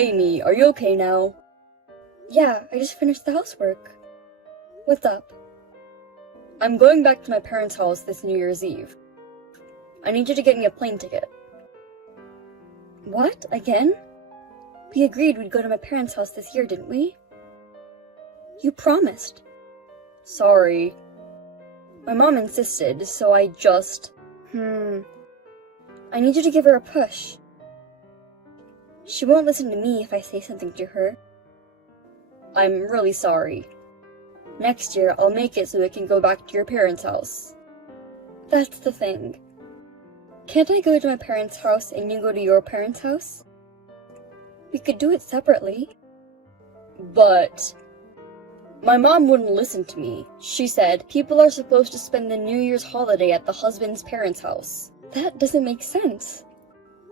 Amy, are you okay now? Yeah, I just finished the housework. What's up? I'm going back to my parents' house this New Year's Eve. I need you to get me a plane ticket. What? Again? We agreed we'd go to my parents' house this year, didn't we? You promised. Sorry. My mom insisted, so I just... I need you to give her a push. She won't listen to me if I say something to her. I'm really sorry. Next year, I'll make it so we can go back to your parents' house. That's the thing. Can't I go to my parents' house and you go to your parents' house? We could do it separately. But... my mom wouldn't listen to me. She said people are supposed to spend the New Year's holiday at the husband's parents' house. That doesn't make sense.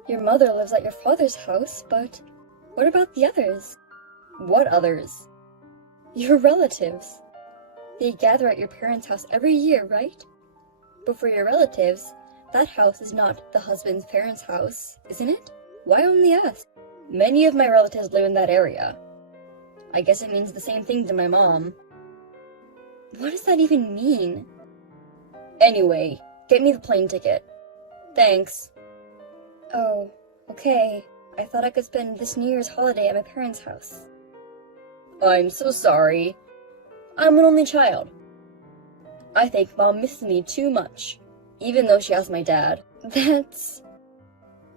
Your mother lives at your father's house, but what about the others? What others? Your relatives. They gather at your parents' house every year, right? But for your relatives, that house is not the husband's parents' house, isn't it? Why only us? Many of my relatives live in that area. I guess it means the same thing to my mom. What does that even mean? Anyway, get me the plane ticket. Thanks. Oh, okay. I thought I could spend this New Year's holiday at my parents' house. I'm so sorry. I'm an only child. I think Mom misses me too much, even though she has my dad.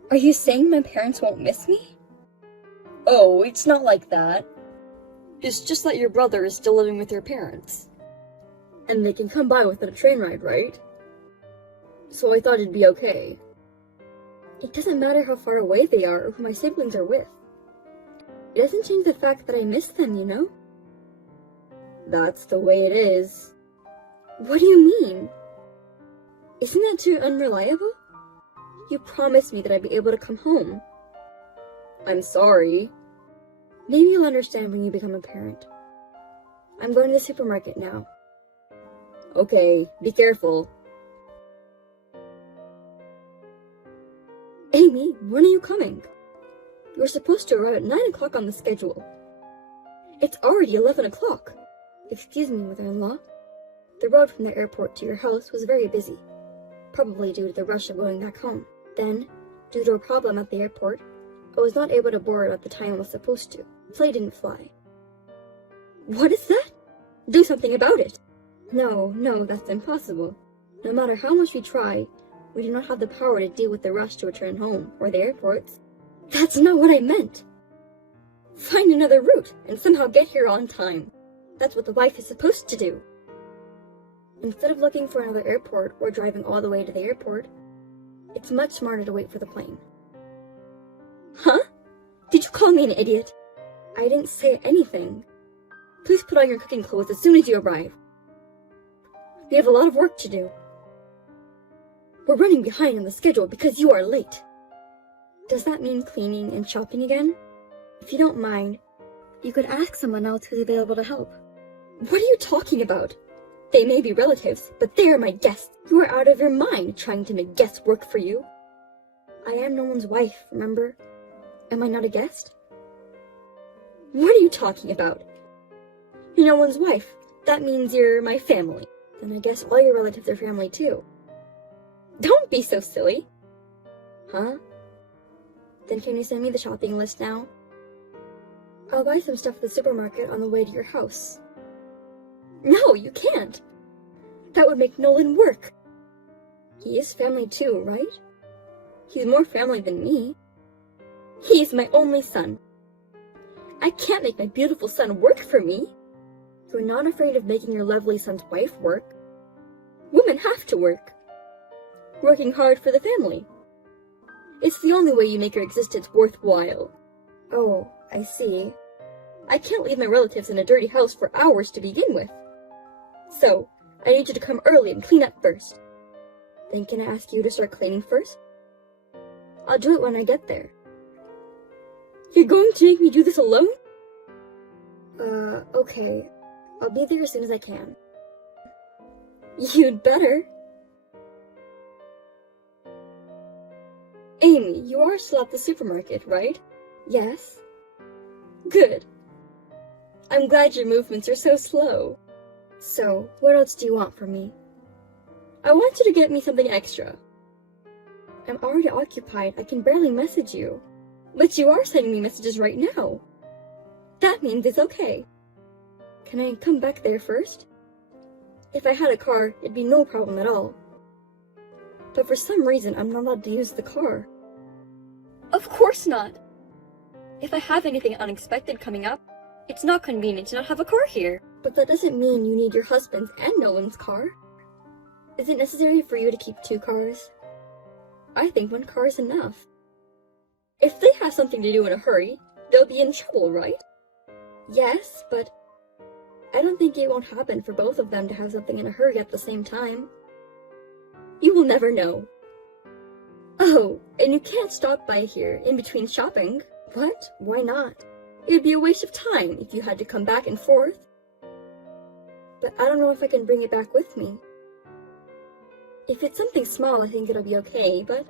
Are you saying my parents won't miss me? Oh, it's not like that. It's just that your brother is still living with your parents. And they can come by without a train ride, right? So I thought it'd be okay. It doesn't matter how far away they are or who my siblings are with. It doesn't change the fact that I miss them, you know? That's the way it is. What do you mean? Isn't that too unreliable? You promised me that I'd be able to come home. I'm sorry. Maybe you'll understand when you become a parent. I'm going to the supermarket now. Okay, be careful. Amy, when are you coming? You were supposed to arrive at 9 o'clock on the schedule. It's already 11 o'clock. Excuse me, mother-in-law. The road from the airport to your house was very busy, probably due to the rush of going back home. Then, due to a problem at the airport, I was not able to board at the time I was supposed to. The plane didn't fly. What is that? Do something about it. No, that's impossible. No matter how much we try, we do not have the power to deal with the rush to return home, or the airports. That's not what I meant. Find another route, and somehow get here on time. That's what the wife is supposed to do. Instead of looking for another airport or driving all the way to the airport, it's much smarter to wait for the plane. Huh? Did you call me an idiot? I didn't say anything. Please put on your cooking clothes as soon as you arrive. We have a lot of work to do. We're running behind on the schedule because you are late. Does that mean cleaning and shopping again? If you don't mind, you could ask someone else who's available to help. What are you talking about? They may be relatives, but they are my guests. You are out of your mind trying to make guests work for you. I am no one's wife, remember? Am I not a guest? What are you talking about? You're no one's wife. That means you're my family. Then I guess all your relatives are family too. Don't be so silly. Huh? Then can you send me the shopping list now? I'll buy some stuff at the supermarket on the way to your house. No, you can't. That would make Nolan work. He is family too, right? He's more family than me. He is my only son. I can't make my beautiful son work for me. You're not afraid of making your lovely son's wife work. Women have to work. Working hard for the family. It's the only way you make your existence worthwhile. Oh, I see. I can't leave my relatives in a dirty house for hours to begin with. So, I need you to come early and clean up first. Then can I ask you to start cleaning first? I'll do it when I get there. You're going to make me do this alone? Okay. I'll be there as soon as I can. You'd better. Amy, you are still at the supermarket, right? Yes. Good. I'm glad your movements are so slow. So, what else do you want from me? I want you to get me something extra. I'm already occupied. I can barely message you. But you are sending me messages right now. That means it's okay. Can I come back there first? If I had a car, it'd be no problem at all. But for some reason, I'm not allowed to use the car. Of course not! If I have anything unexpected coming up, it's not convenient to not have a car here. But that doesn't mean you need your husband's and Nolan's car. Is it necessary for you to keep 2 cars? I think 1 car is enough. If they have something to do in a hurry, they'll be in trouble, right? Yes, but I don't think it won't happen for both of them to have something in a hurry at the same time. You will never know. Oh, and you can't stop by here in between shopping. What? Why not? It would be a waste of time if you had to come back and forth. But I don't know if I can bring it back with me. If it's something small, I think it'll be okay, but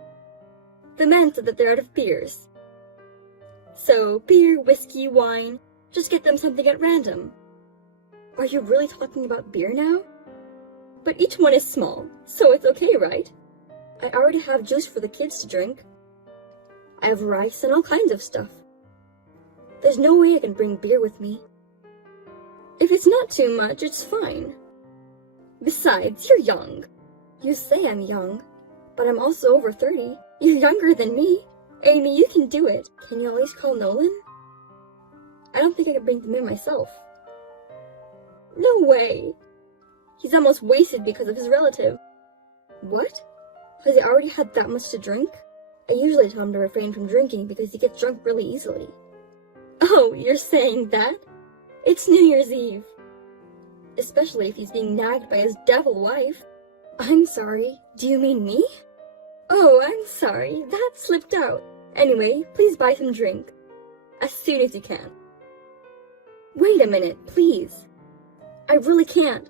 the men said that they're out of beers. So, beer, whiskey, wine, just get them something at random. Are you really talking about beer now? But each one is small, so it's okay, right? I already have juice for the kids to drink. I have rice and all kinds of stuff. There's no way I can bring beer with me. If it's not too much, it's fine. Besides, you're young. You say I'm young, but I'm also over 30. You're younger than me. Amy, you can do it. Can you at least call Nolan? I don't think I can bring them in myself. No way. He's almost wasted because of his relative. What? Has he already had that much to drink? I usually tell him to refrain from drinking because he gets drunk really easily. Oh, you're saying that? It's New Year's Eve. Especially if he's being nagged by his devil wife. I'm sorry. Do you mean me? Oh, I'm sorry. That slipped out. Anyway, please buy some drink. As soon as you can. Wait a minute, please. I really can't.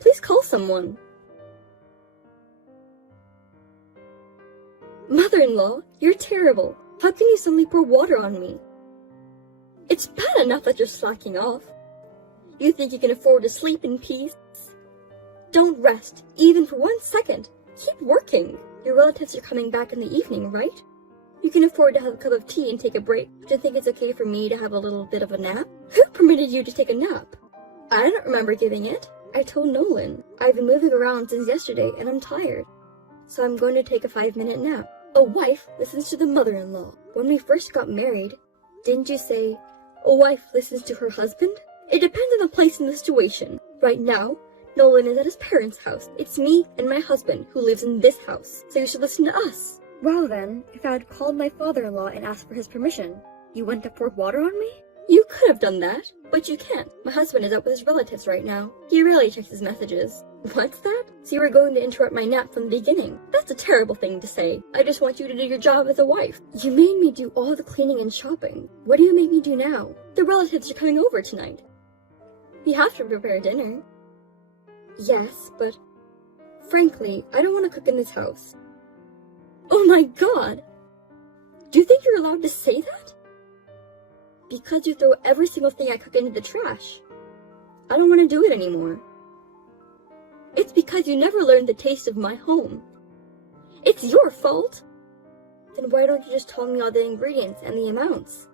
Please call someone. Mother-in-law, you're terrible. How can you suddenly pour water on me? It's bad enough that you're slacking off. You think you can afford to sleep in peace? Don't rest, even for 1 second. Keep working. Your relatives are coming back in the evening, right? You can afford to have a cup of tea and take a break. Do you think it's okay for me to have a little bit of a nap? Who permitted you to take a nap? I don't remember giving it. I told Nolan. I've been moving around since yesterday and I'm tired. So I'm going to take a 5-minute nap. A wife listens to the mother-in-law. When we first got married, didn't you say, a wife listens to her husband? It depends on the place and the situation. Right now, Nolan is at his parents' house. It's me and my husband who lives in this house, so you should listen to us. Well then, if I had called my father-in-law and asked for his permission, you wouldn't have poured water on me? You could have done that, but you can't. My husband is out with his relatives right now. He rarely checks his messages. What's that? So you were going to interrupt my nap from the beginning. That's a terrible thing to say. I just want you to do your job as a wife. You made me do all the cleaning and shopping. What do you make me do now? The relatives are coming over tonight. We have to prepare dinner. Yes, but frankly, I don't want to cook in this house. Oh my god! Do you think you're allowed to say that? Because you throw every single thing I cook into the trash. I don't want to do it anymore. It's because you never learned the taste of my home. It's your fault. Then why don't you just tell me all the ingredients and the amounts?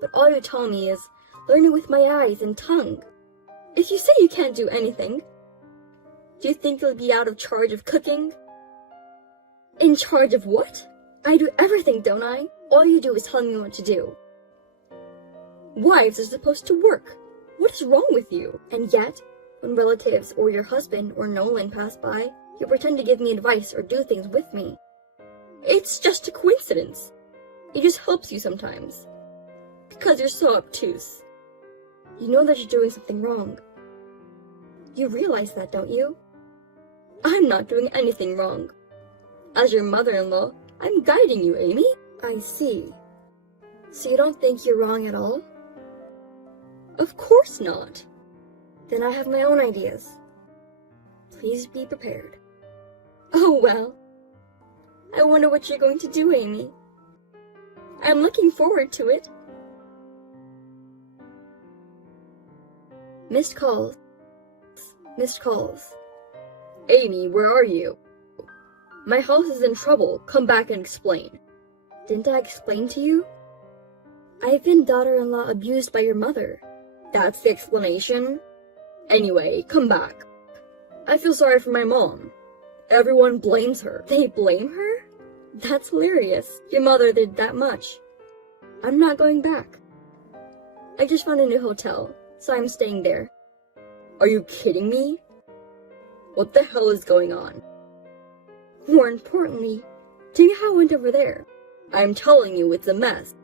But all you tell me is, learn it with my eyes and tongue. If you say you can't do anything, do you think you'll be out of charge of cooking? In charge of what? I do everything, don't I? All you do is tell me what to do. Wives are supposed to work. What is wrong with you? And yet, when relatives or your husband or Nolan pass by, you pretend to give me advice or do things with me. It's just a coincidence. It just helps you sometimes. Because you're so obtuse. You know that you're doing something wrong. You realize that, don't you? I'm not doing anything wrong. As your mother-in-law, I'm guiding you, Amy. I see. So you don't think you're wrong at all? Of course not. Then I have my own ideas. Please be prepared. Oh well. I wonder what you're going to do, Amy. I'm looking forward to it. Missed calls. Missed calls. Amy, where are you? My house is in trouble. Come back and explain. Didn't I explain to you? I've been daughter-in-law abused by your mother. That's the explanation? Anyway, come back. I feel sorry for my mom. Everyone blames her. They blame her? That's hilarious. Your mother did that much. I'm not going back. I just found a new hotel, so I'm staying there. Are you kidding me? What the hell is going on? More importantly, tell me how it went over there. I'm telling you, it's a mess.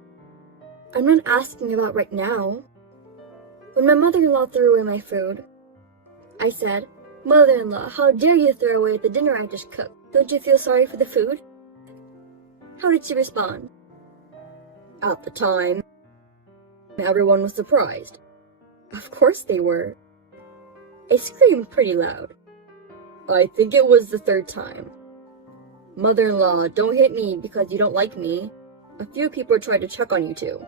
I'm not asking about right now. When my mother-in-law threw away my food, I said, "Mother-in-law, how dare you throw away the dinner I just cooked? Don't you feel sorry for the food?" How did she respond? At the time, everyone was surprised. Of course they were. I screamed pretty loud. I think it was the third time. Mother-in-law, don't hit me because you don't like me. A few people tried to check on you too.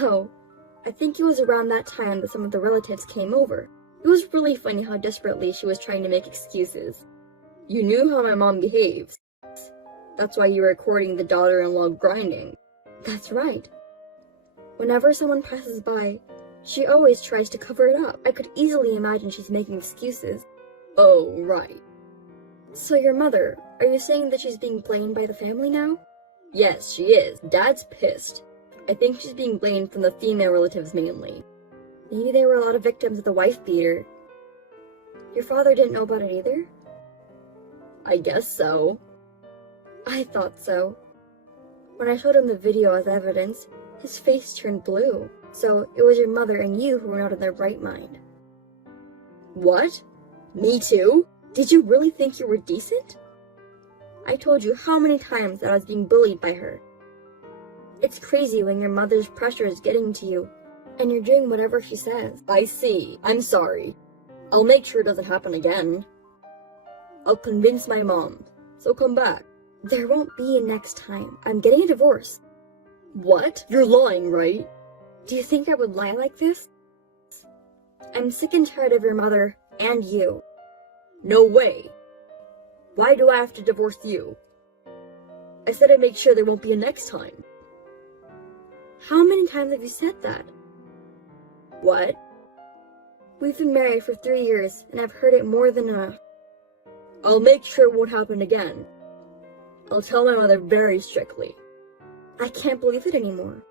Oh, I think it was around that time that some of the relatives came over. It was really funny how desperately she was trying to make excuses. You knew how my mom behaves. That's why you were recording the daughter-in-law grinding. That's right. Whenever someone passes by, she always tries to cover it up. I could easily imagine she's making excuses. Oh, right. So your mother, are you saying that she's being blamed by the family now? Yes, she is. Dad's pissed. I think she's being blamed from the female relatives mainly. Maybe there were a lot of victims of the wife beater. Your father didn't know about it either? I guess so. I thought so. When I showed him the video as evidence, his face turned blue. So it was your mother and you who were not in their right mind. What? Me too? Did you really think you were decent? I told you how many times that I was being bullied by her. It's crazy when your mother's pressure is getting to you, and you're doing whatever she says. I see. I'm sorry. I'll make sure it doesn't happen again. I'll convince my mom, so come back. There won't be a next time. I'm getting a divorce. What? You're lying, right? Do you think I would lie like this? I'm sick and tired of your mother and you. No way. Why do I have to divorce you? I said I'd make sure there won't be a next time. How many times have you said that? What? We've been married for 3 years, and I've heard it more than enough. I'll make sure it won't happen again. I'll tell my mother very strictly. I can't believe it anymore.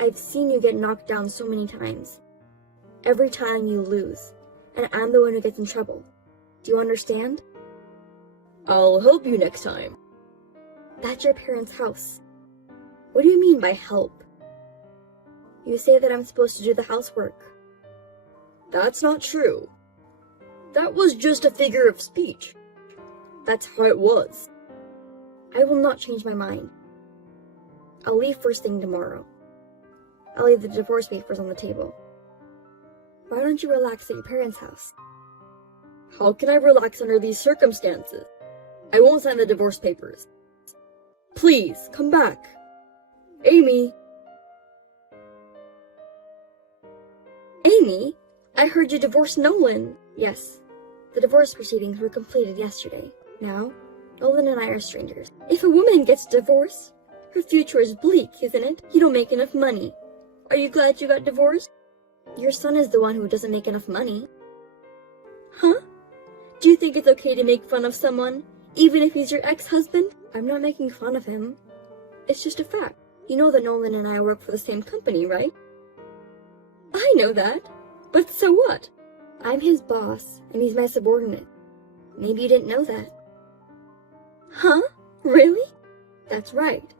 I've seen you get knocked down so many times. Every time you lose, and I'm the one who gets in trouble. Do you understand? I'll help you next time. That's your parents' house. What do you mean by help? You say that I'm supposed to do the housework. That's not true. That was just a figure of speech. That's how it was. I will not change my mind. I'll leave first thing tomorrow. I'll leave the divorce papers on the table. Why don't you relax at your parents' house? How can I relax under these circumstances? I won't sign the divorce papers. Please, come back. Amy! Amy? I heard you divorced Nolan. Yes, the divorce proceedings were completed yesterday. Now, Nolan and I are strangers. If a woman gets divorced, her future is bleak, isn't it? You don't make enough money. Are you glad you got divorced? Your son is the one who doesn't make enough money. Huh? Do you think it's okay to make fun of someone, even if he's your ex-husband? I'm not making fun of him. It's just a fact. You know that Nolan and I work for the same company, right? I know that. But so what? I'm his boss, and he's my subordinate. Maybe you didn't know that. Huh? Really? That's right.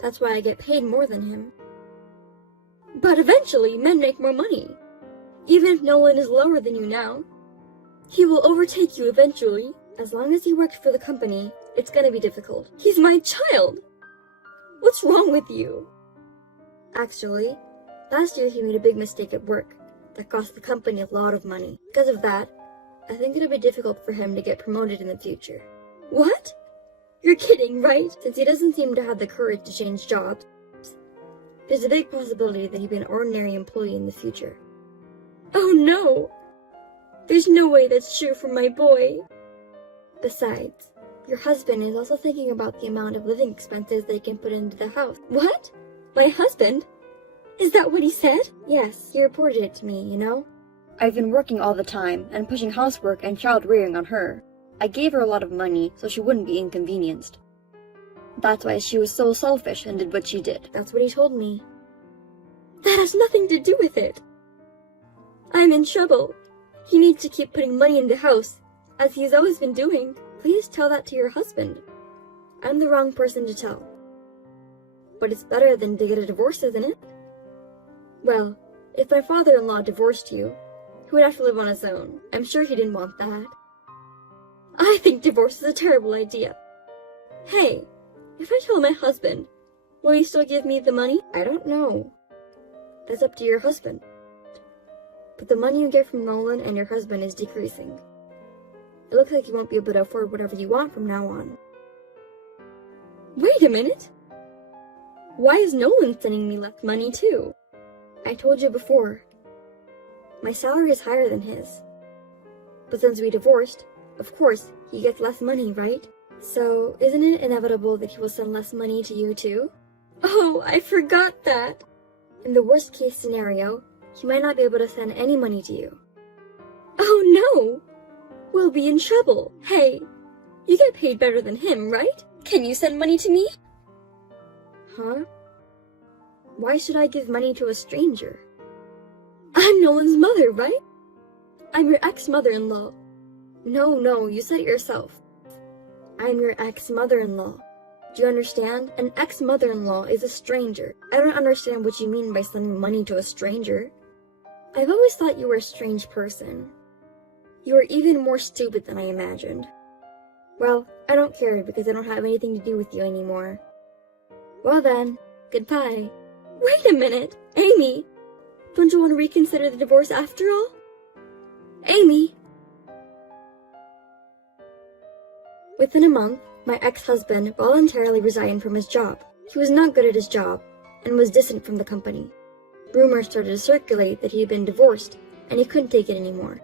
That's why I get paid more than him. But eventually, men make more money. Even if Nolan is lower than you now, he will overtake you eventually. As long as he works for the company, it's gonna be difficult. He's my child! What's wrong with you? Actually, last year he made a big mistake at work that cost the company a lot of money. Because of that, I think it'll be difficult for him to get promoted in the future. What? You're kidding, right? Since he doesn't seem to have the courage to change jobs, there's a big possibility that he'll be an ordinary employee in the future. Oh no! There's no way that's true for my boy. Besides, your husband is also thinking about the amount of living expenses they can put into the house. What? My husband? Is that what he said? Yes, he reported it to me, you know? I've been working all the time and pushing housework and child rearing on her. I gave her a lot of money so she wouldn't be inconvenienced. That's why she was so selfish and did what she did. That's what he told me. That has nothing to do with it. I'm in trouble. He needs to keep putting money in the house, as he's always been doing. Please tell that to your husband. I'm the wrong person to tell. But it's better than to get a divorce, isn't it? Well, if my father-in-law divorced you, he would have to live on his own. I'm sure he didn't want that. I think divorce is a terrible idea. Hey, if I tell my husband, will he still give me the money? I don't know. That's up to your husband. But the money you get from Nolan and your husband is decreasing. It looks like you won't be able to afford whatever you want from now on. Wait a minute. Why is Nolan sending me less money too? I told you before. My salary is higher than his. But since we divorced, of course, he gets less money, right? So, isn't it inevitable that he will send less money to you too? Oh, I forgot that. In the worst case scenario, he might not be able to send any money to you. Oh no! We'll be in trouble. Hey, you get paid better than him, right? Can you send money to me? Huh? Why should I give money to a stranger? I'm Nolan's mother, right? I'm your ex-mother-in-law. No, you said it yourself. I'm your ex-mother-in-law. Do you understand? An ex-mother-in-law is a stranger. I don't understand what you mean by sending money to a stranger. I've always thought you were a strange person. You are even more stupid than I imagined. Well, I don't care because I don't have anything to do with you anymore. Well then, goodbye. Wait a minute, Amy. Don't you want to reconsider the divorce after all? Amy. Within a month, my ex-husband voluntarily resigned from his job. He was not good at his job and was distant from the company. Rumors started to circulate that he had been divorced and he couldn't take it anymore.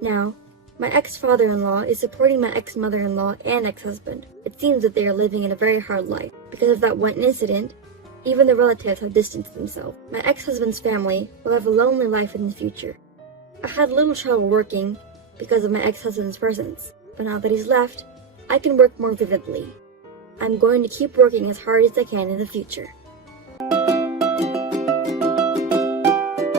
Now, my ex-father-in-law is supporting my ex-mother-in-law and ex-husband. It seems that they are living in a very hard life. Because of that one incident, even the relatives have distanced themselves. My ex-husband's family will have a lonely life in the future. I had little trouble working because of my ex-husband's presence, but now that he's left, I can work more vividly. I'm going to keep working as hard as I can in the future.